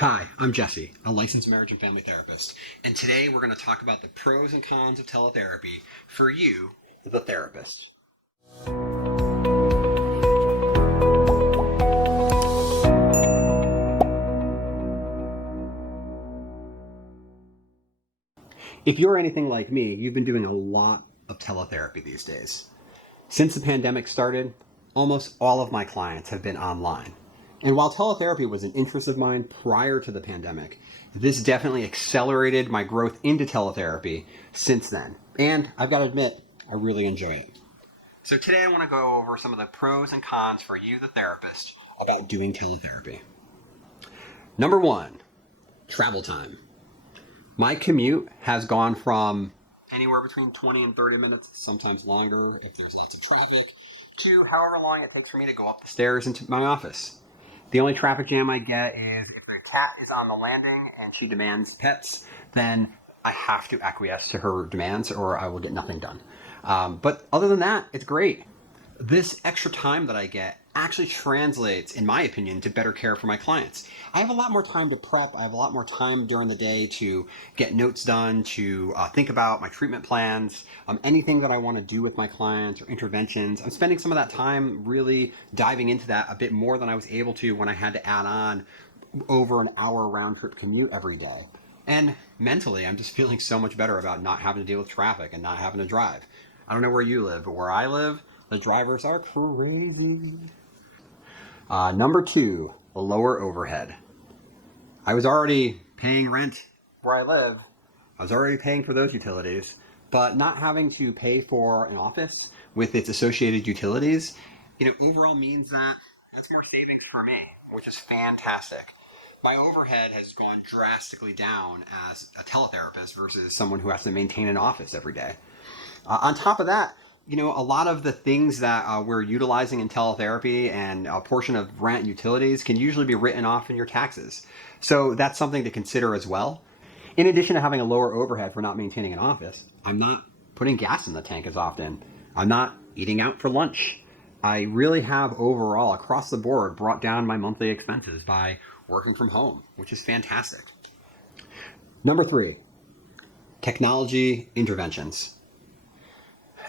Hi, I'm Jesse, a licensed marriage and family therapist, and today we're going to talk about the pros and cons of teletherapy for you, the therapist. If you're anything like me, you've been doing a lot of teletherapy these days. Since the pandemic started, almost all of my clients have been online. And while teletherapy was an interest of mine prior to the pandemic, this definitely accelerated my growth into teletherapy since then. And I've got to admit, I really enjoy it. So today I want to go over some of the pros and cons for you, the therapist, about doing teletherapy. Number one, travel time. My commute has gone from anywhere between 20 and 30 minutes, sometimes longer if there's lots of traffic, to however long it takes for me to go up the stairs into my office. The only traffic jam I get is if the cat is on the landing and she demands pets, then I have to acquiesce to her demands or I will get nothing done. But other than that, it's great. This extra time that I get actually translates, in my opinion, to better care for my clients. I have a lot more time to prep. I have a lot more time during the day to get notes done, to think about my treatment plans, anything that I want to do with my clients or interventions. I'm spending some of that time really diving into that a bit more than I was able to when I had to add on over an hour round trip commute every day. And mentally, I'm just feeling so much better about not having to deal with traffic and not having to drive. I don't know where you live, but where I live, the drivers are crazy. Number two, lower overhead. I was already paying rent where I live. I was already paying for those utilities, but not having to pay for an office with its associated utilities, overall means that that's more savings for me, which is fantastic. My overhead has gone drastically down as a teletherapist versus someone who has to maintain an office every day. On top of that, a lot of the things that we're utilizing in teletherapy and a portion of rent and utilities can usually be written off in your taxes. So that's something to consider as well. In addition to having a lower overhead for not maintaining an office, I'm not putting gas in the tank as often. I'm not eating out for lunch. I really have overall, across the board, brought down my monthly expenses by working from home, which is fantastic. Number three, technology interventions.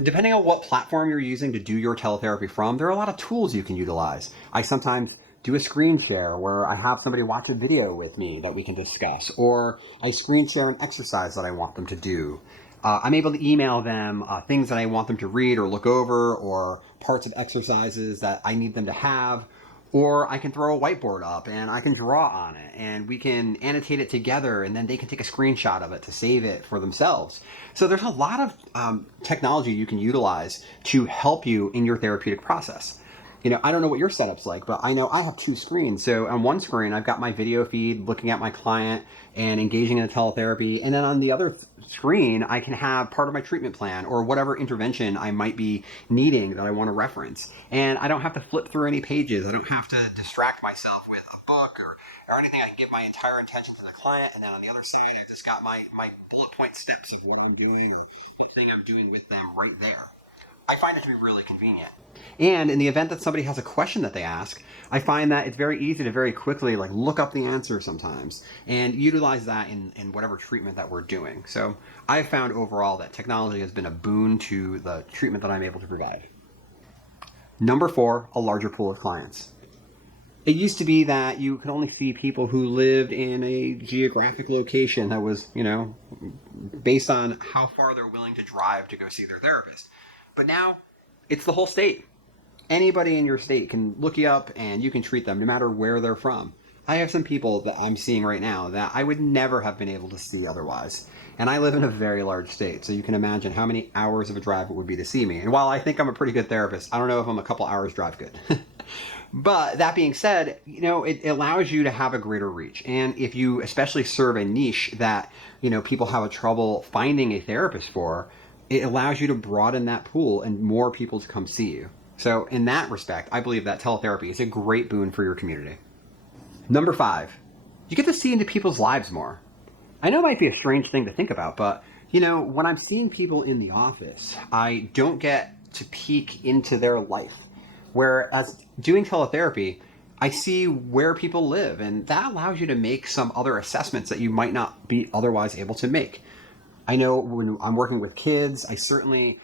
Depending on what platform you're using to do your teletherapy from, there are a lot of tools you can utilize. I sometimes do a screen share where I have somebody watch a video with me that we can discuss, or I screen share an exercise that I want them to do. I'm able to email them things that I want them to read or look over, or parts of exercises that I need them to have, or I can throw a whiteboard up and I can draw on it and we can annotate it together and then they can take a screenshot of it to save it for themselves. So there's a lot of technology you can utilize to help you in your therapeutic process. I don't know what your setup's like, but I know I have two screens. So on one screen, I've got my video feed looking at my client and engaging in the teletherapy. And then on the other screen, I can have part of my treatment plan or whatever intervention I might be needing that I want to reference. And I don't have to flip through any pages. I don't have to distract myself with a book or anything. I can give my entire attention to the client. And then on the other side, I've just got my bullet point steps of what I'm doing, the thing I'm doing with them right there. I find it to be really convenient. And in the event that somebody has a question that they ask, I find that it's very easy to very quickly look up the answer sometimes and utilize that in whatever treatment that we're doing. So I've found overall that technology has been a boon to the treatment that I'm able to provide. Number four, a larger pool of clients. It used to be that you could only see people who lived in a geographic location that was, based on how far they're willing to drive to go see their therapist. But now it's the whole state. Anybody in your state can look you up and you can treat them no matter where they're from. I have some people that I'm seeing right now that I would never have been able to see otherwise. And I live in a very large state, so you can imagine how many hours of a drive it would be to see me. And while I think I'm a pretty good therapist, I don't know if I'm a couple hours drive good. But that being said, it allows you to have a greater reach. And if you especially serve a niche that, people have a trouble finding a therapist for, it allows you to broaden that pool and more people to come see you. So in that respect, I believe that teletherapy is a great boon for your community. Number five, you get to see into people's lives more. I know it might be a strange thing to think about, but when I'm seeing people in the office, I don't get to peek into their life. Whereas doing teletherapy, I see where people live, and that allows you to make some other assessments that you might not be otherwise able to make. I know when I'm working with kids, I certainly,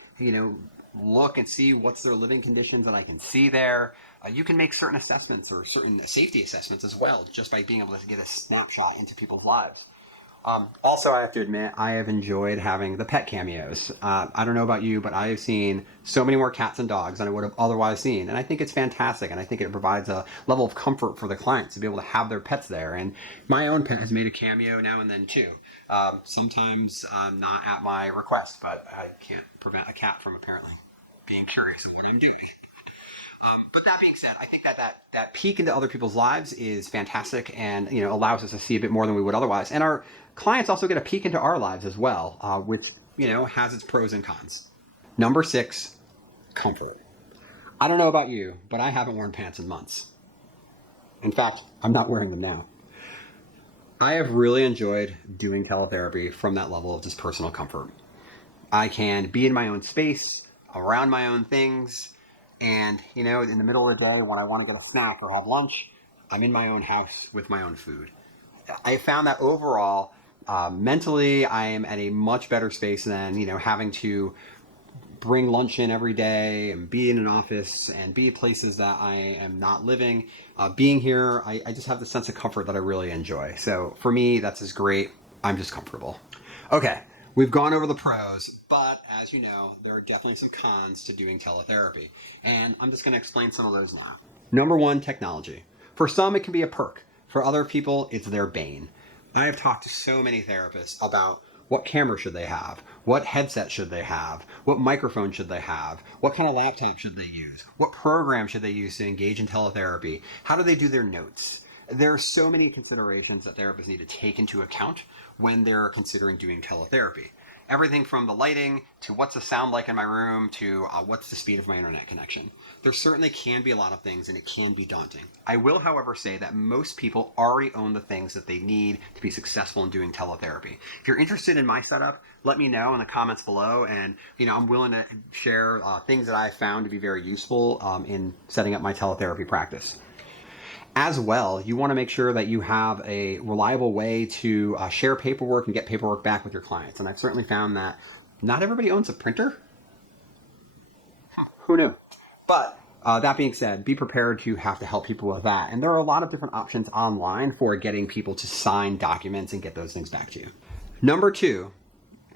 look and see what's their living conditions that I can see there. You can make certain assessments or certain safety assessments as well, just by being able to get a snapshot into people's lives. Also, I have to admit, I have enjoyed having the pet cameos. I don't know about you, but I have seen so many more cats and dogs than I would have otherwise seen. And I think it's fantastic. And I think it provides a level of comfort for the clients to be able to have their pets there. And my own pet has made a cameo now and then too. Sometimes not at my request, but I can't prevent a cat from apparently being curious of what I'm doing. But that being said, I think that peek into other people's lives is fantastic, and allows us to see a bit more than we would otherwise. And our clients also get a peek into our lives as well, which has its pros and cons. Number 6, comfort. I don't know about you, but I haven't worn pants in months. In fact, I'm not wearing them now. I have really enjoyed doing teletherapy from that level of just personal comfort. I can be in my own space, around my own things, and in the middle of the day when I want to get a snack or have lunch, I'm in my own house with my own food. I found that overall, mentally, I am at a much better space than having to bring lunch in every day and be in an office and be places that I am not living. Being here, I just have the sense of comfort that I really enjoy. So for me, that's just great. I'm just comfortable. Okay, we've gone over the pros, but as you know, there are definitely some cons to doing teletherapy. And I'm just going to explain some of those now. Number 1, technology. For some, it can be a perk. For other people, it's their bane. I have talked to so many therapists about what camera should they have, what headset should they have, what microphone should they have, what kind of laptop should they use, what program should they use to engage in teletherapy, how do they do their notes. There are so many considerations that therapists need to take into account when they're considering doing teletherapy. Everything from the lighting to what's the sound like in my room to what's the speed of my internet connection. There certainly can be a lot of things, and it can be daunting. I will, however, say that most people already own the things that they need to be successful in doing teletherapy. If you're interested in my setup, let me know in the comments below, and I'm willing to share things that I found to be very useful in setting up my teletherapy practice. As well, you want to make sure that you have a reliable way to share paperwork and get paperwork back with your clients. And I've certainly found that not everybody owns a printer. Who knew? But that being said, be prepared to have to help people with that. And there are a lot of different options online for getting people to sign documents and get those things back to you. Number 2,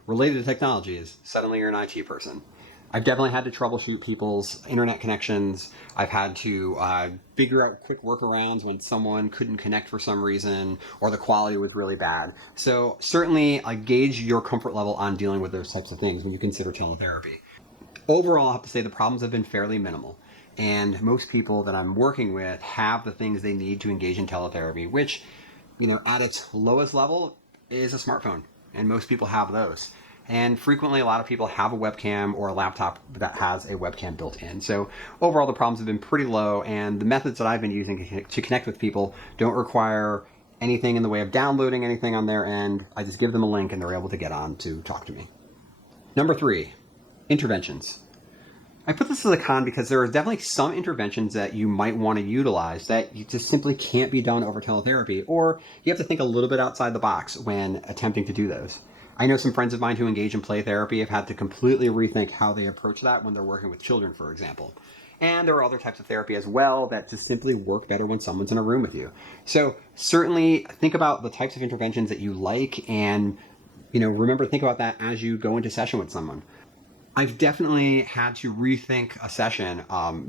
related to technology, is suddenly you're an IT person. I've definitely had to troubleshoot people's internet connections. I've had to figure out quick workarounds when someone couldn't connect for some reason or the quality was really bad. So certainly gauge your comfort level on dealing with those types of things when you consider teletherapy. Overall, I have to say the problems have been fairly minimal. And most people that I'm working with have the things they need to engage in teletherapy, which, at its lowest level is a smartphone. And most people have those. And frequently, a lot of people have a webcam or a laptop that has a webcam built in. So overall, the problems have been pretty low, and the methods that I've been using to connect with people don't require anything in the way of downloading anything on their end. I just give them a link, and they're able to get on to talk to me. Number 3, interventions. I put this as a con because there are definitely some interventions that you might want to utilize that you just simply can't be done over teletherapy, or you have to think a little bit outside the box when attempting to do those. I know some friends of mine who engage in play therapy have had to completely rethink how they approach that when they're working with children, for example. And there are other types of therapy as well that just simply work better when someone's in a room with you. So certainly think about the types of interventions that you like, and remember to think about that as you go into session with someone. I've definitely had to rethink a session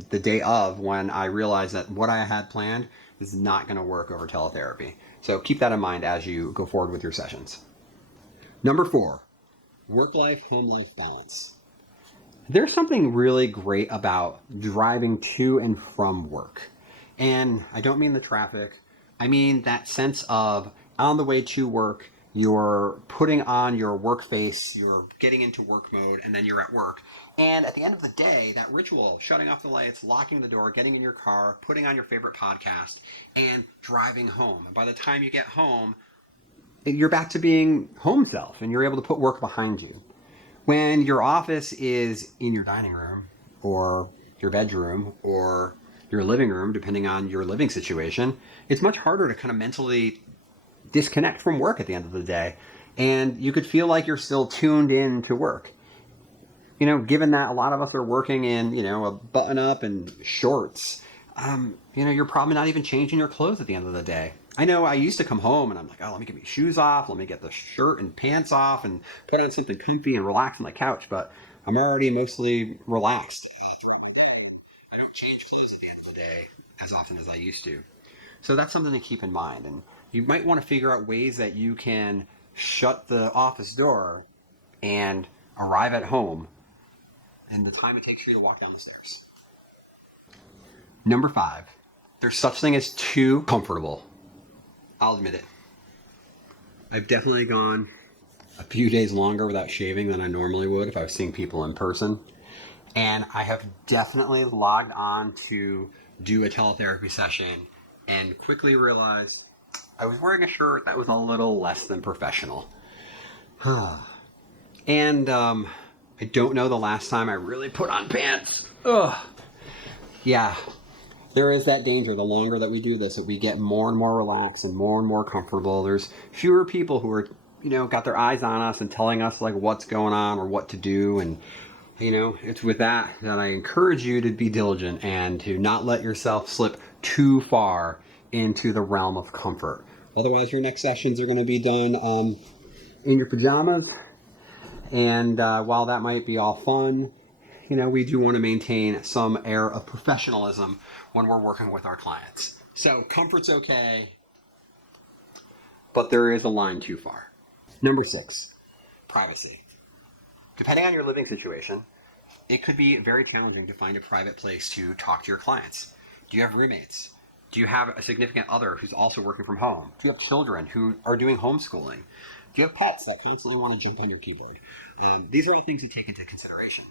the day of when I realized that what I had planned is not going to work over teletherapy. So keep that in mind as you go forward with your sessions. Number 4, work-life, home-life balance. There's something really great about driving to and from work. And I don't mean the traffic. I mean that sense of on the way to work, you're putting on your work face, you're getting into work mode, and then you're at work. And at the end of the day, that ritual, shutting off the lights, locking the door, getting in your car, putting on your favorite podcast, and driving home. And by the time you get home, you're back to being home self, and you're able to put work behind you. When your office is in your dining room or your bedroom or your living room, depending on your living situation, it's much harder to kind of mentally disconnect from work at the end of the day. And you could feel like you're still tuned in to work. Given that a lot of us are working in, a button up and shorts, you're probably not even changing your clothes at the end of the day. I know I used to come home and I'm like, oh, let me get my shoes off, let me get the shirt and pants off and put on something comfy and relax on the couch. But I'm already mostly relaxed throughout my day. I don't change clothes at the end of the day as often as I used to. So that's something to keep in mind. And you might want to figure out ways that you can shut the office door and arrive at home and the time it takes for you to walk down the stairs. Number 5, there's such thing as too comfortable. I'll admit it. I've definitely gone a few days longer without shaving than I normally would if I was seeing people in person. And I have definitely logged on to do a teletherapy session and quickly realized I was wearing a shirt that was a little less than professional. And I don't know the last time I really put on pants. Ugh. Yeah, there is that danger the longer that we do this, that we get more and more relaxed and more comfortable. There's fewer people who are, got their eyes on us and telling us like what's going on or what to do. And, it's with that I encourage you to be diligent and to not let yourself slip too far into the realm of comfort. Otherwise, your next sessions are going to be done in your pajamas. And while that might be all fun, we do want to maintain some air of professionalism when we're working with our clients. So comfort's okay, but there is a line too far. Number 6, privacy. Depending on your living situation, it could be very challenging to find a private place to talk to your clients. Do you have roommates? Do you have a significant other who's also working from home? Do you have children who are doing homeschooling? Do you have pets that constantly want to jump on your keyboard? These are all things you take into consideration.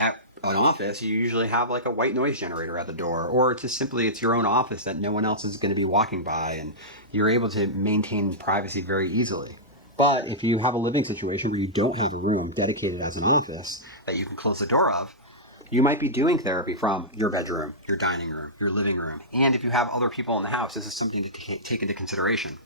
At an office, you usually have like a white noise generator at the door, or it's just simply it's your own office that no one else is going to be walking by, and you're able to maintain privacy very easily. But if you have a living situation where you don't have a room dedicated as an office that you can close the door of, you might be doing therapy from your bedroom, your dining room, your living room. And if you have other people in the house, this is something to take into consideration.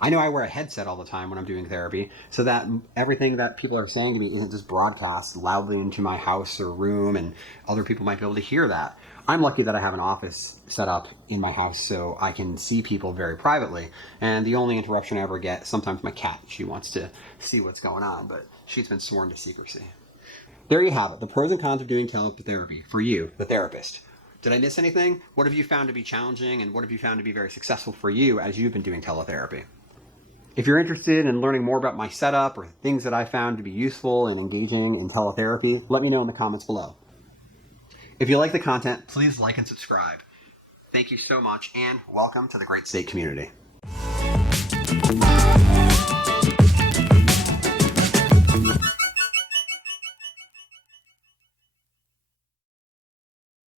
I know I wear a headset all the time when I'm doing therapy so that everything that people are saying to me isn't just broadcast loudly into my house or room and other people might be able to hear that. I'm lucky that I have an office set up in my house so I can see people very privately. And the only interruption I ever get, sometimes my cat, she wants to see what's going on, but she's been sworn to secrecy. There you have it, the pros and cons of doing teletherapy for you, the therapist. Did I miss anything? What have you found to be challenging and what have you found to be very successful for you as you've been doing teletherapy? If you're interested in learning more about my setup or things that I found to be useful and engaging in teletherapy, let me know in the comments below. If you like the content, please like and subscribe. Thank you so much and welcome to the Great State community.